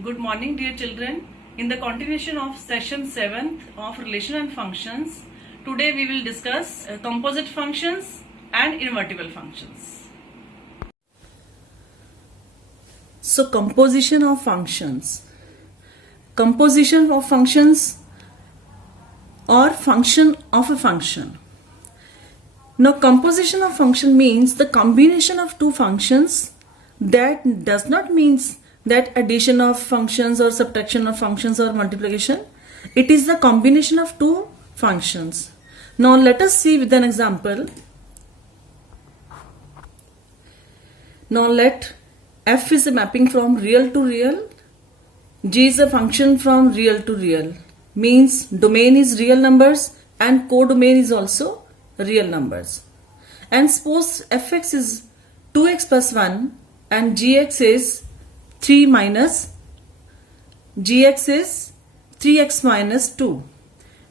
Good morning, dear children. In the continuation of session 7th of relation and functions, today we will discuss composite functions and invertible functions. So composition of functions. Composition of functions or function of a function. Now composition of function means the combination of two functions. That does not means that addition of functions or subtraction of functions or multiplication. It is the combination of two functions. Now let us see with an example. Now let f is a mapping from real to real. G is a function from real to real. Means domain is real numbers and codomain is also real numbers. And suppose fx is 2x plus 1 and gx is 3 minus gx is 3x minus 2.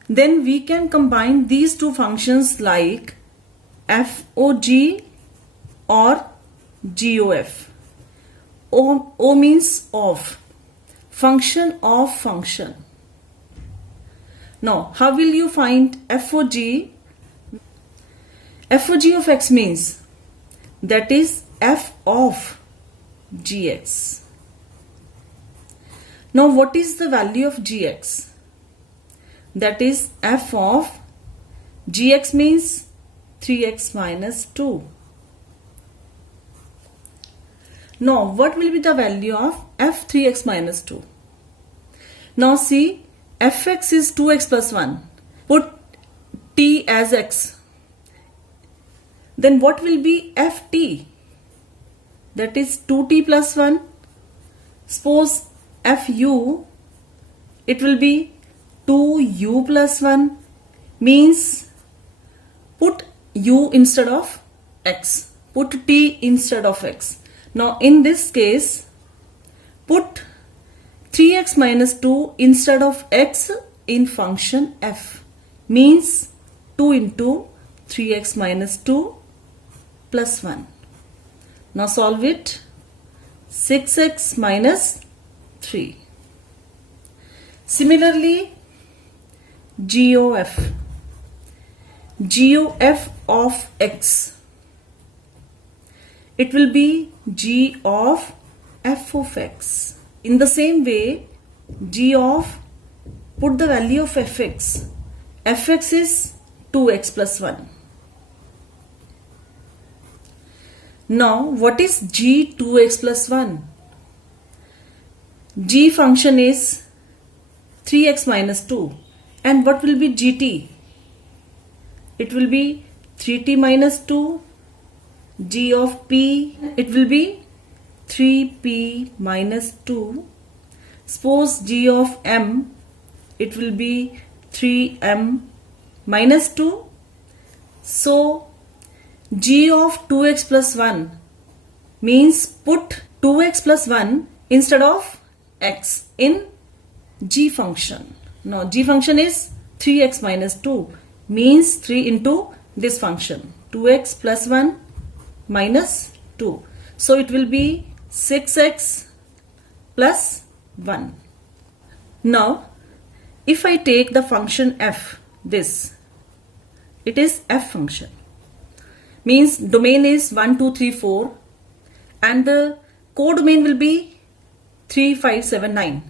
Then we can combine these two functions like FOG or GOF. O means of. Function of function. Now, how will you find FOG? FOG of x means that is f of gx. Now, what is the value of gx? That is f of gx means 3x minus 2. Now, what will be the value of f3x minus 2? Now, see, fx is 2x plus 1. Put t as x. Then what will be ft? That is 2t plus 1. Suppose fu, it will be 2u plus 1. Means put u instead of x. Put t instead of x. Now in this case, put 3x minus 2 instead of x in function f. Means 2 into 3x minus 2 plus 1. Now solve it. 6x minus 3. Similarly, GOF. GOF of x. It will be g of f of x. In the same way, g of, put the value of fx. Fx is 2x plus 1. Now, what is g 2x plus 1? G function is 3x minus 2. And what will be gt? It will be 3t minus 2. G of p, it will be 3p minus 2. Suppose g of m, it will be 3m minus 2. So, g of 2x plus 1 means put 2x plus 1 instead of x in g function. Now, g function is 3x minus 2 means 3 into this function. 2x plus 1 minus 2. So, it will be 6x plus 1. Now, if I take the function f, this, it is f function. Means domain is 1, 2, 3, 4 and the codomain will be 3, 5, 7, 9.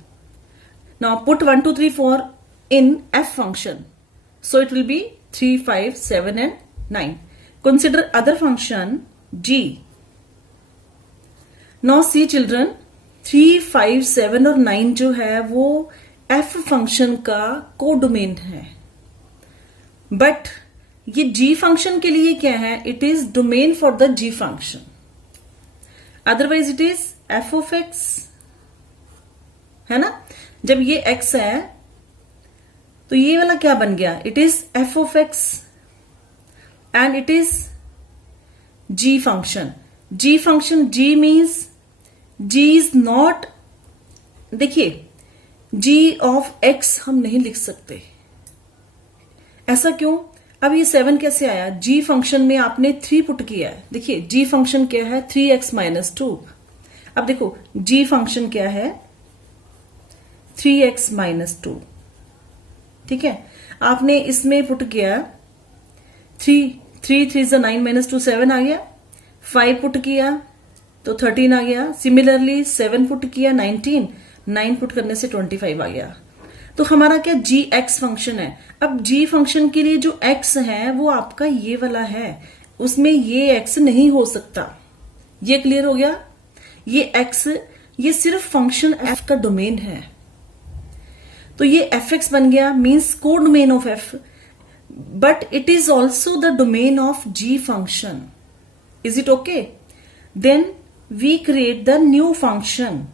Now, put 1, 2, 3, 4 in f function. So, it will be 3, 5, 7 and 9. Consider other function g. Now see children, 3, 5, 7 और 9 जो है वो f function का codomain है. But ये g function के लिए क्या है? It is domain for the g function. Otherwise it is f of x. है ना? जब ये x है तो ये वाला क्या बन गया? It is f of x and it is g function. g function, g means g is not, देखिए g of x हम नहीं लिख सकते. ऐसा क्यों? अब ये 7 कैसे आया? g फंक्शन में आपने 3 पुट किया है. देखिए g फंक्शन क्या है? 3x minus 2. अब देखो g फंक्शन क्या है? 3x minus 2। ठीक है, आपने इसमें पुट किया 3 3 9 माइनस 2 7 आ गया, 5 पुट किया तो 13 आ गया, सिमिलरली 7 पुट किया 19, 9 पुट करने से 25 आ गया। तो हमारा क्या जी एक्स फंक्शन है। अब जी फंक्शन के लिए जो एक्स है वो आपका ये वाला है, उसमें ये एक्स नहीं हो सकता। ये क्लियर हो गया। ये एक्स ये सिर्फ फंक्शन एफ का डोमेन है, तो ये एफ एक्स बन गया, means codomain of F, but it is also the domain of ji function. Is it okay? Then we create the new function,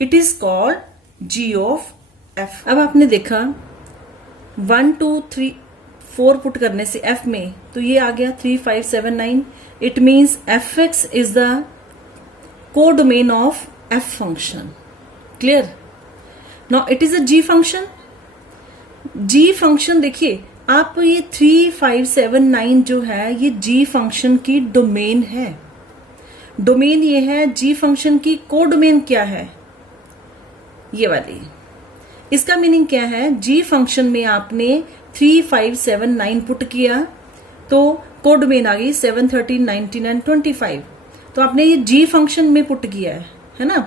it is called G of F. अब आपने देखा 1 2 3 4 put करने से F में, तो ये आ गया 3 5 7 9। It means f x is the codomain of f function. Clear? Now it is a g function. G function देखिए, आप ये 3 5 7 9 जो है ये जी फंक्शन की डोमेन है। डोमेन ये है, जी फंक्शन की को डोमेन क्या है? ये वाली। इसका मीनिंग क्या है? जी फंक्शन में आपने 3 5 7 9 पुट किया तो को डोमेन आ गई 7 13 19 एंड 25। तो आपने ये जी फंक्शन में पुट किया है ना?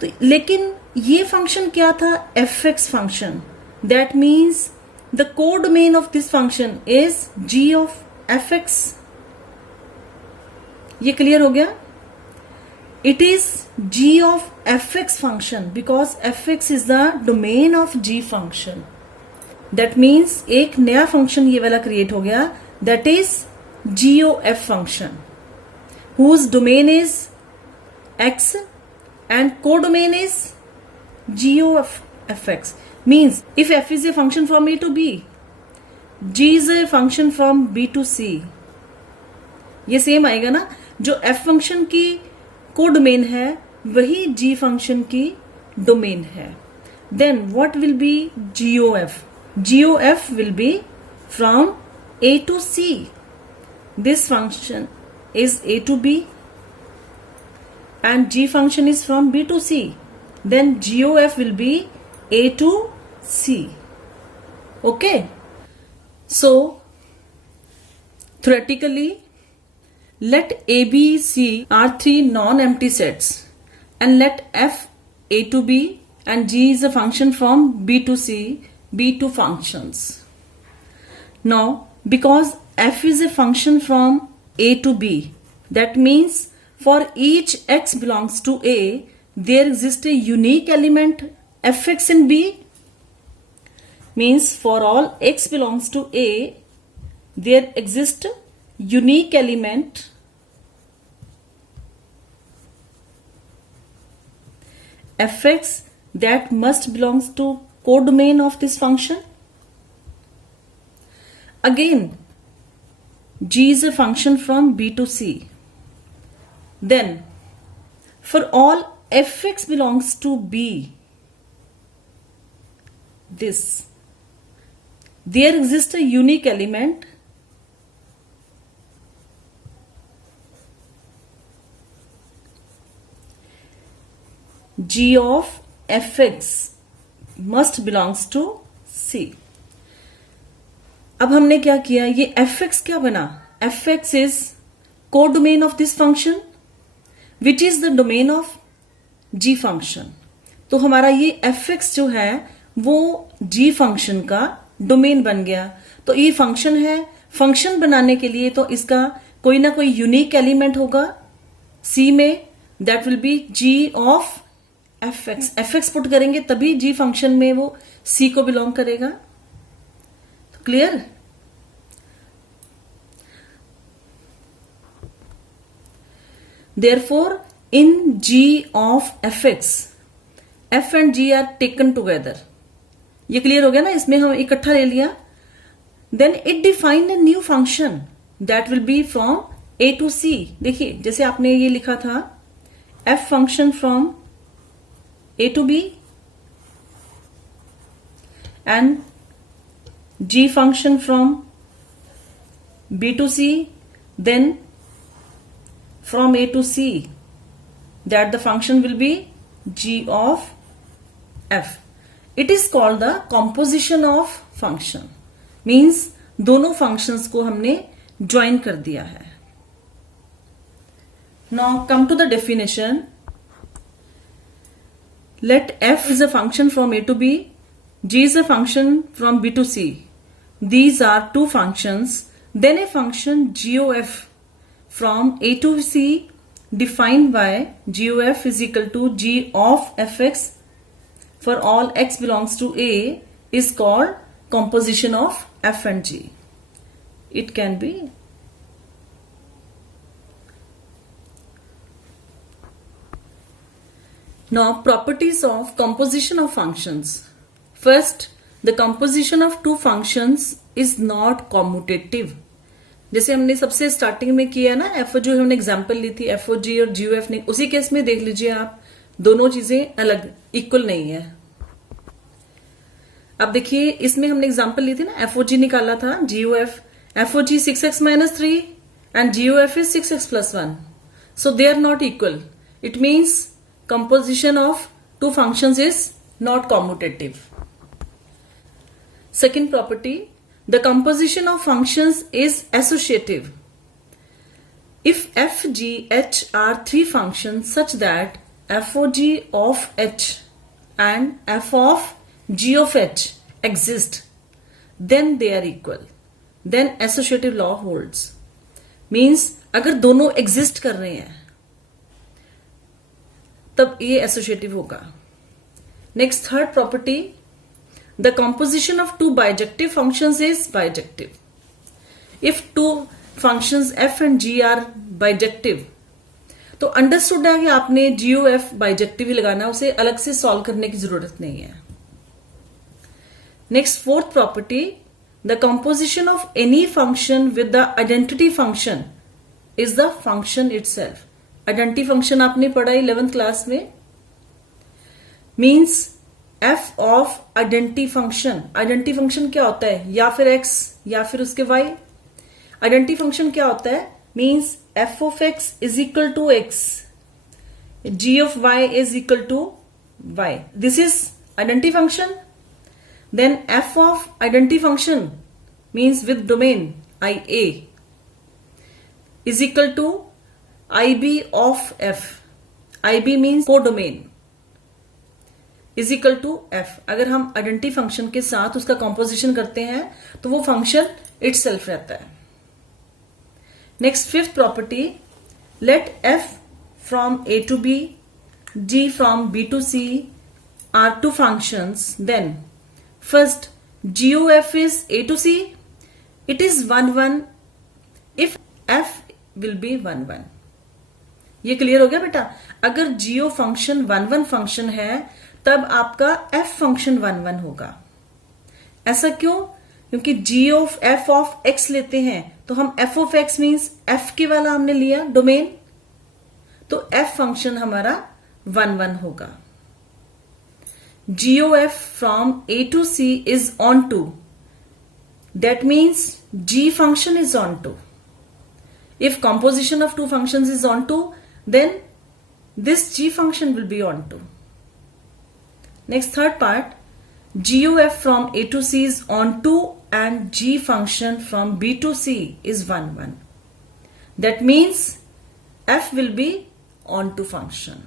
तो लेकिन ये फंक्शन क्या था? F x function. That means the codomain of this function is g of F x. ये क्लियर हो गया? It is g of F x function because f x is the domain of ji function. That means एक नया function ये वाला create हो गया, that is g o f function whose domain is x and codomain is g of fx. Means if f is a function from a to b, g is a function from b to c. ये same आएगा ना, जो f function की codomain है वही g function की domain है। Then what will be GOF? GOF will be from a to c. This function is a to b and g function is from b to c. Then GOF will be a to c. Okay? So theoretically, let A, B, C are three non-empty sets and let F a to b and G is a function from b to c be two functions. Now because F is a function from a to b, that means for each x belongs to a, there exists a unique element fx in b. Means for all x belongs to a, there exists unique element fx that must belongs to codomain of this function. Again, G is a function from B to C. Then, for all fx belongs to B, this, there exists a unique element G of fx must belongs to C. अब हमने क्या किया? ये F X क्या बना? F x is codomain of this function which is the domain of ji function. तो हमारा ये एफ एक्स जो है वो जी फंक्शन का डोमेन बन गया। तो ये फंक्शन है, फंक्शन बनाने के लिए तो इसका कोई ना कोई यूनिक एलिमेंट होगा सी में, that will be G of F X. F X put करेंगे तभी जी फंक्शन में वो सी को बिलोंग करेगा। तो clear? Therefore, in G of fx, f and g are taken together. ये क्लियर हो गया ना? इसमें हम इकट्ठा ले लिया। Then it defined a new function that will be from a to c. देखिए जैसे आपने ये लिखा था f function from a to b and g function from b to c, then from a to c, that the function will be g of f. It is called the composition of function. Means दोनों functions को हमने join कर दिया है. Now come to the definition. Let f is a function from a to b, g is a function from b to c. These are two functions. Then a function g of f from a to c defined by g of f is equal to g of fx for all x belongs to a is called composition of f and g. It can be now properties of composition of functions. First, the composition of two functions is not commutative. जैसे हमने सबसे starting में किया ना F जो हमने example ली थी F o जी और जी ओ एफ ने, उसी केस में देख लीजिए आप दोनों चीजें अलग इक्वल नहीं है. अब देखिए इसमें हमने एग्जांपल ली थी ना एफ ओ जी निकाला था g o f o g 6x-3 and g o f is 6x+1. So they are not equal. It means composition of two functions is not commutative. Second property, the composition of functions is associative. If f, g, h are three functions such that f o g of h and f of g of h exist, then they are equal. Then associative law holds. Means अगर दोनों exist कर रहे हैं तब ये associative होगा. Next third property, the composition of two bijective functions is bijective. If two functions F and G are bijective तो understood है कि आपने जीओ एफ बाइजेक्टिव ही लगाना, उसे अलग से सॉल्व करने की जरूरत नहीं है. Next fourth property, the composition of any function with the identity function is the function itself. Identity function आपने पढ़ा 11th क्लास में. Means F of identity function. Identity function क्या होता है? या फिर एक्स या फिर उसके वाई. आइडेंटिटी फंक्शन क्या होता है? Means F of X is equal to X, G of Y is equal to Y. This is identity function. Then F of identity function means with domain I A is equal to IB of f. IB means codomain is equal to f. अगर हम identity function के साथ उसका composition करते हैं तो वो function itself रहता है. Next fifth property, let f from a to b, g from b to c are two functions. Then first g of f is a to c. It is 1-1 if f will be 1-1. ये clear हो गया बेटा? अगर जीओ function 1-1 function है तब आपका F function 1-1 होगा. ऐसा क्यों? क्योंकि जी ऑफ एफ ऑफ एक्स लेते हैं तो हम F of x means F के वाला हमने लिया डोमेन, तो एफ फंक्शन हमारा 1-1 होगा. G O F from A to C is onto. That means G function is onto. If composition of two functions is onto, then this g function will be onto. Next third part, GOF from A to C is onto and g function from B to C is 1-1. That means f will be onto function.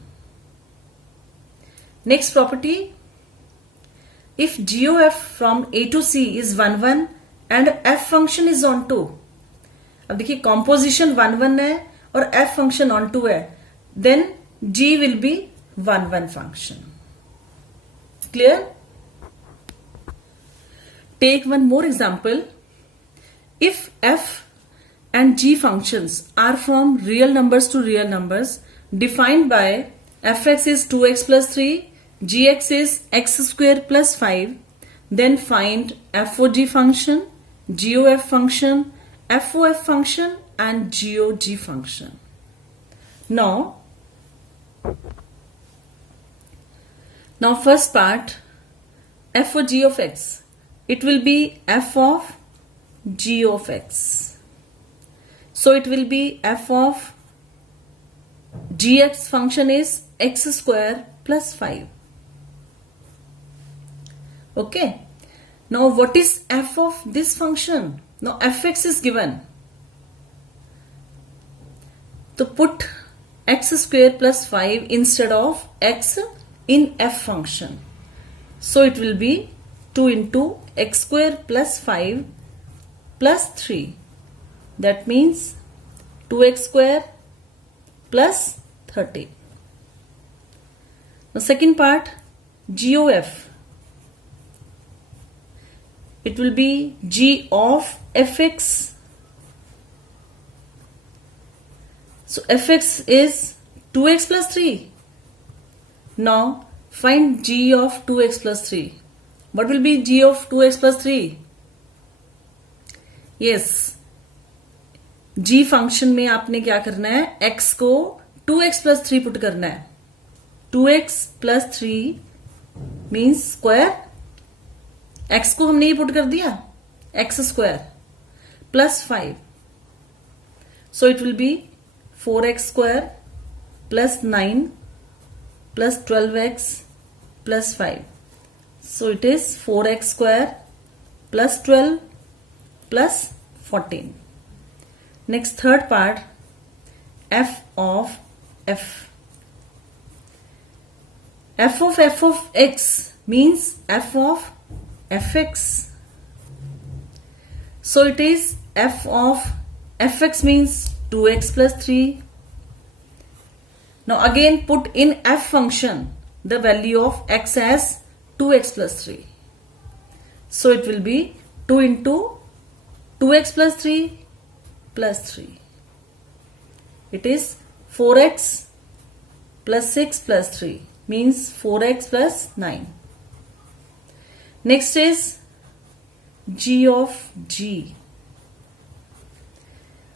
Next property, if GOF from A to C is 1-1 and f function is onto, अब देखिए composition 1-1 है और f function onto है, then g will be 1-1 function. Clear? Take one more example. If f and g functions are from real numbers to real numbers defined by fx is 2x+3, gx is x² + 5, then find fog function, gof function, FOF function and GOG function. Now first part, FOG of x. It will be f of g of x. So it will be f of gx function is x square plus 5. Okay. Now what is f of this function? Now fx is given. So put x square plus 5 instead of x in f function. So it will be 2 into x square plus 5 plus 3. That means 2x square plus 30. The second part, g of f. It will be g of fx. So fx is 2x plus 3. Now find g of 2x plus 3. What will be g of 2x plus 3? Yes, g function में आपने क्या करना है, x को 2x plus 3 put करना है. 2x plus 3 means square. x को हमने ये पुट कर दिया, x square plus 5. So it will be 4x square plus 9 plus 12x plus 5. So it is 4x square plus 12 plus 14. Next, third part, f of f. F of x means f of fx. So it is f of fx means 2x plus 3. Now again put in f function the value of x as 2x plus 3. So it will be 2 into 2x plus 3 plus 3. It is 4x plus 6 plus 3 means 4x plus 9. Next is g of g.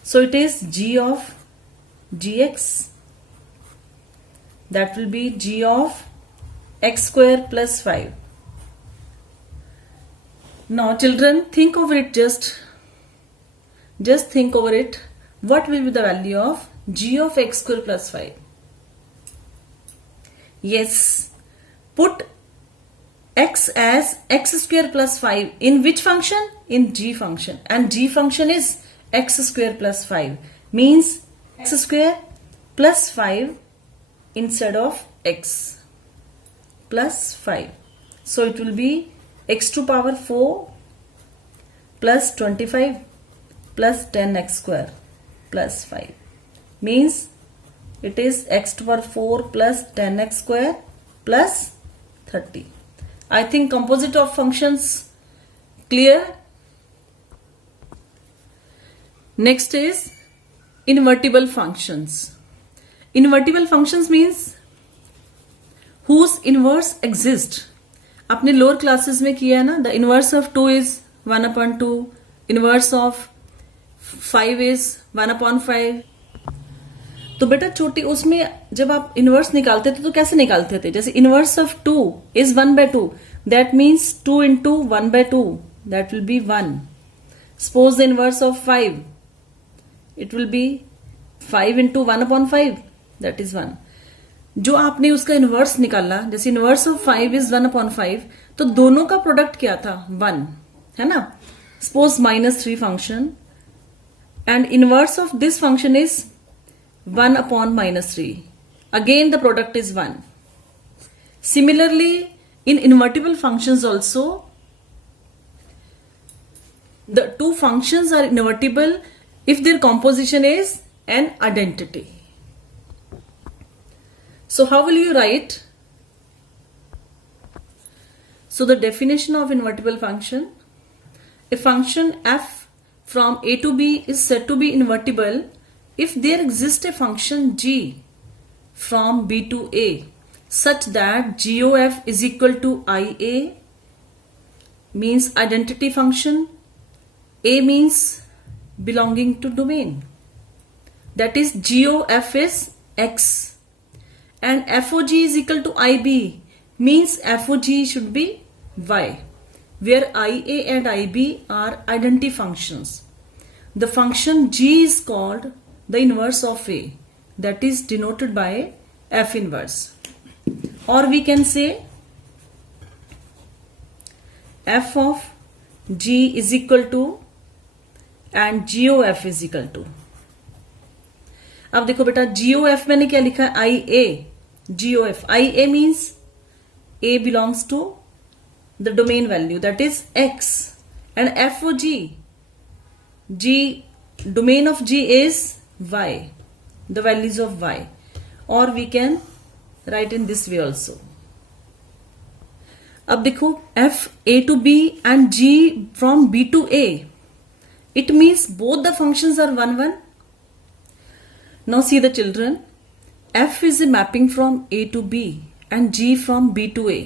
So it is g of gx. That will be g of x square plus 5. Now children, think over it, just think over it. What will be the value of g of x square plus 5? Yes, put x as x square plus 5 in which function? In g function, and g function is x square plus 5 means x square plus 5 instead of x plus 5. So it will be x to power 4 plus 25 plus 10x square plus 5 means it is x to power 4 plus 10x square plus 30. I think composite of functions clear. Next is invertible functions. Invertible functions means whose inverse exist. आपने lower classes में किया है ना, the inverse of 2 is 1/2, inverse of 5 is 1/5. तो बेटा छोटी उसमें जब आप इनवर्स निकालते थे तो कैसे निकालते थे? जैसे inverse of 2 is 1/2, that means 2 into 1/2, that will be 1. Suppose the inverse of 5, it will be 5 into 1/5, that is 1. जो आपने उसका इनवर्स निकाला, जैसे इनवर्स ऑफ 5 is 1/5, तो दोनों का प्रोडक्ट क्या था? 1 है ना. Suppose -3 function and inverse of this function is 1/-3. Again the product is 1. Similarly, in invertible functions also, the two functions are invertible if their composition is an identity. So how will you write? So the definition of invertible function: a function f from a to b is said to be invertible if there exists a function g from b to a such that g of f is equal to ia, means identity function, a means belonging to domain, that is g of f is x, and f of g is equal to ib, means f of g should be y, where ia and ib are identity functions. The function g is called the inverse of a, that is denoted by F inverse. Or we can say F of G is equal to and G O F is equal to. अब देखो बेटा G O F मैंने क्या लिखा है, I A. G O F. I A means A belongs to the domain value, that is X. And F O G. G, domain of G is Y. The values of Y. Or we can write in this way also. अब देखो F A to B and G from B to A. It means both the functions are 1, 1. Now see the children. F is a mapping from A to B and G from B to A.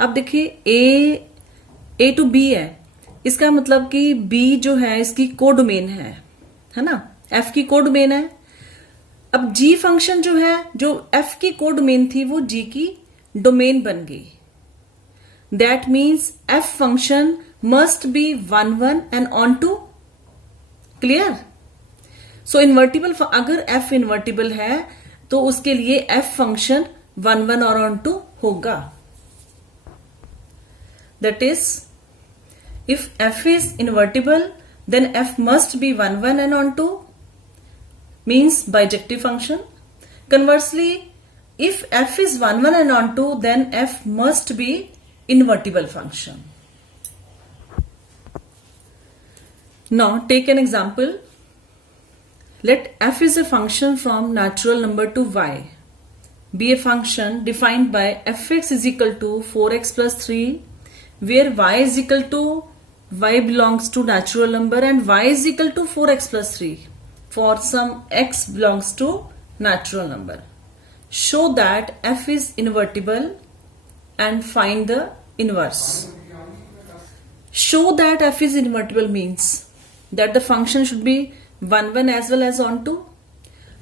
अब देखिए A to B है, इसका मतलब कि B जो है इसकी codomain है ना, F की कोडोमेन है. अब G फंक्शन जो है, जो F की कोडोमेन थी वो G की डोमेन बन गई. That means F function must be 1, 1 and on to. Clear? So invertible, अगर F invertible है तो उसके लिए F function 1, 1 और on to होगा. That is, if F is invertible, then F must be 1, 1 and on to, means bijective function. Conversely, if F is 1, 1 and on to, then F must be invertible function. Now take an example. Let F is a function from natural number to y. Be a function defined by fx is equal to 4x plus 3, where y is equal to, y belongs to natural number and y is equal to 4x plus 3 for some x belongs to natural number. Show that F is invertible and find the inverse. Show that F is invertible means that the function should be 1, 1 as well as on to.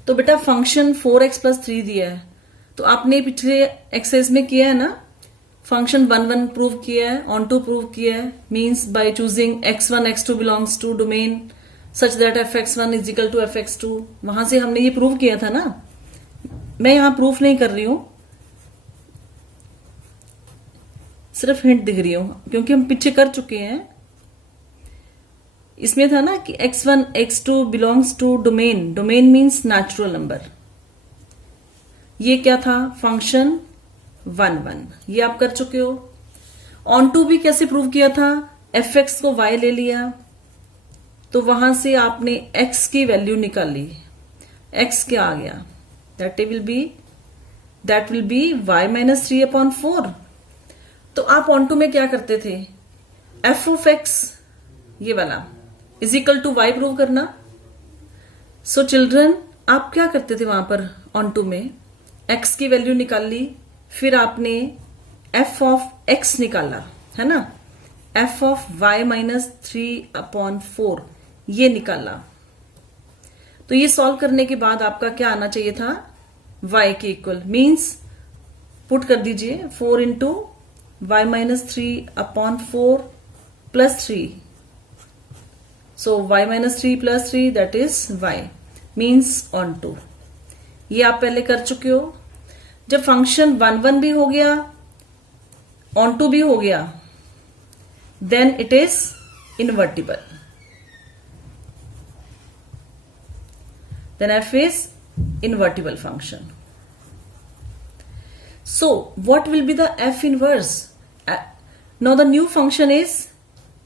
तो बेटा function 4x plus 3 दिया है, तो आपने पिछले exercise में किया है ना, फंक्शन 1, 1 प्रूव किया है, ऑन टू प्रूव किया है, means by choosing x1 x2 belongs to domain such that fx1 is equal to fx2. वहां से हमने ये प्रूव किया था ना. मैं यहां प्रूफ नहीं कर रही हूं, सिर्फ हिंट दिख रही हूं क्योंकि हम पीछे कर चुके हैं. इसमें था ना कि x1 x2 belongs to domain. Domain means natural number. ये क्या था, फंक्शन 1, 1. ये आप कर चुके हो. ऑन टू भी कैसे प्रूव किया था, fx को y ले लिया तो वहां से आपने x की वैल्यू निकाली. x क्या आ गया, that will B y minus 3/4. तो आप ऑन टू में क्या करते थे, f ऑफ x ये वाला is equal to y prove करना. सो चिल्ड्रन आप क्या करते थे वहां पर ऑन टू में, x की वैल्यू निकाल ली, फिर आपने f ऑफ x निकाला है ना, f ऑफ y माइनस 3/4 ये निकाला. तो ये सॉल्व करने के बाद आपका क्या आना चाहिए था, y के इक्वल, मीन्स पुट कर दीजिए 4 into y minus 3/4 plus 3. So y minus 3 plus 3 that is y means on to. ये आप पहले कर चुके हो. जब फंक्शन 1, 1 भी हो गया, on to भी हो गया, then it is invertible. Then f is invertible function. So what will be the f inverse? Now the new function is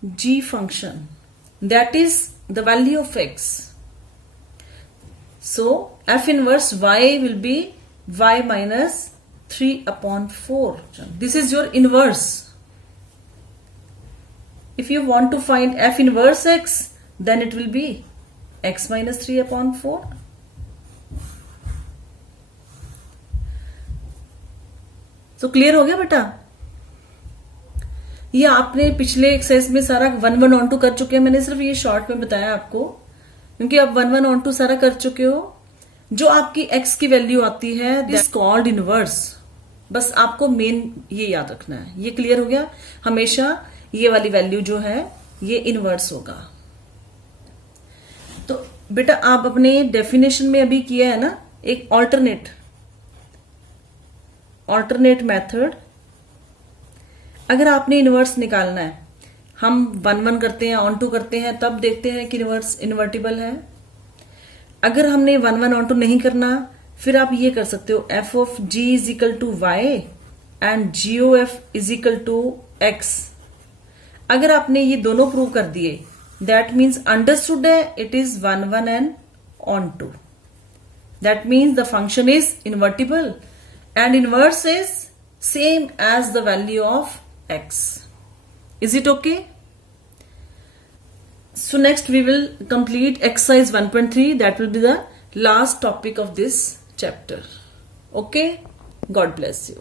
g function. That is the value of x. So f inverse y will be y minus 3/4. This is your inverse. If you want to find f inverse x, then it will be x minus 3/4. So clear हो गया बेटा. ये आपने पिछले exercise में सारा 1, 1 on to कर चुके हैं. मैंने सिर्फ ये शॉर्ट में बताया आपको क्योंकि आप 1, 1 ऑन टू सारा कर चुके हो. जो आपकी x की वैल्यू आती है दिस कॉल्ड इनवर्स. बस आपको मेन ये याद रखना है. ये क्लियर हो गया. हमेशा ये वाली वैल्यू जो है ये इनवर्स होगा. तो बेटा आप अपने डेफिनेशन में अभी किया है ना एक ऑल्टरनेट, ऑल्टरनेट मेथड, अगर आपने इनवर्स निकालना है, हम 1 1 करते हैं, ऑन टू करते हैं, तब देखते हैं कि इनवर्स इन्वर्टिबल है। अगर हमने 1 1 ऑन टू नहीं करना, फिर आप ये कर सकते हो f of g is equal to Y and g O f is equal to x। अगर आपने ये दोनों प्रूव कर दिए, दैट मीन्स अंडरस्टूड है it is 1 1 and onto. That means the function is invertible and inverse is same as the value of x. Is it okay? So next we will complete exercise 1.3. That will be the last topic of this chapter. Okay? God bless you.